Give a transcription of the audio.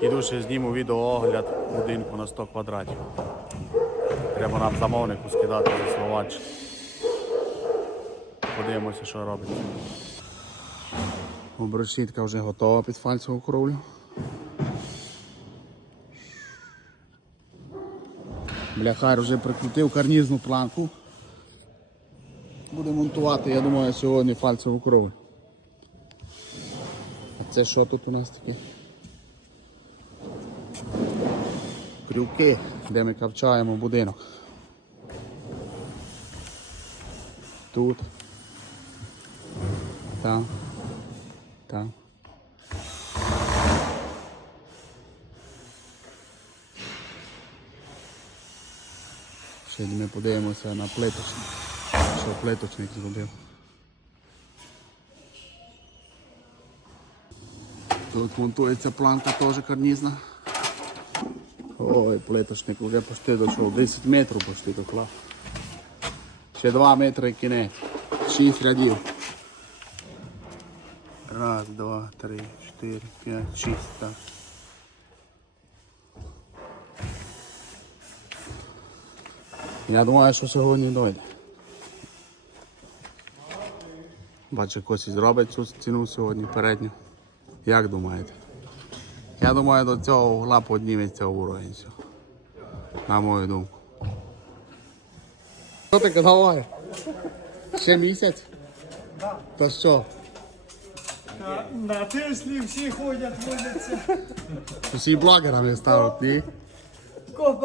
Іду ще зніму відеоогляд будинку на 100 квадратів. Треба нам замовнику скидати за Словаччину. Подивимося, що робиться. Обрешітка вже готова під фальцеву кровлю. Бляхар вже прикрутив карнізну планку. Буде монтувати, я думаю, сьогодні фальцеву кровлю. А це що тут у нас таке? Крюки, де ми кавчаємо будинок. Тут. Там. Там. Ще ми подивимося на плиточник. Що плиточник зробив. Тут монтується планка теж карнізна. Ой, плиточник вже почти дійшов. 10 метрів почти доклав. Ще 2 метри кінець. 6 рядів. Раз, два, три, чотири, п'ять, шість. Так. Я думаю, що сьогодні дойде. Бачу, Косі зробить цю ціну сьогодні передню. Як думаєте? Я думаю, до цього угла підніметься уровень. все. На мою думку. Що ти давай? Ще місяць? То що? На Теслі всі ходять, водяться. Всі блогерами стануть, ні?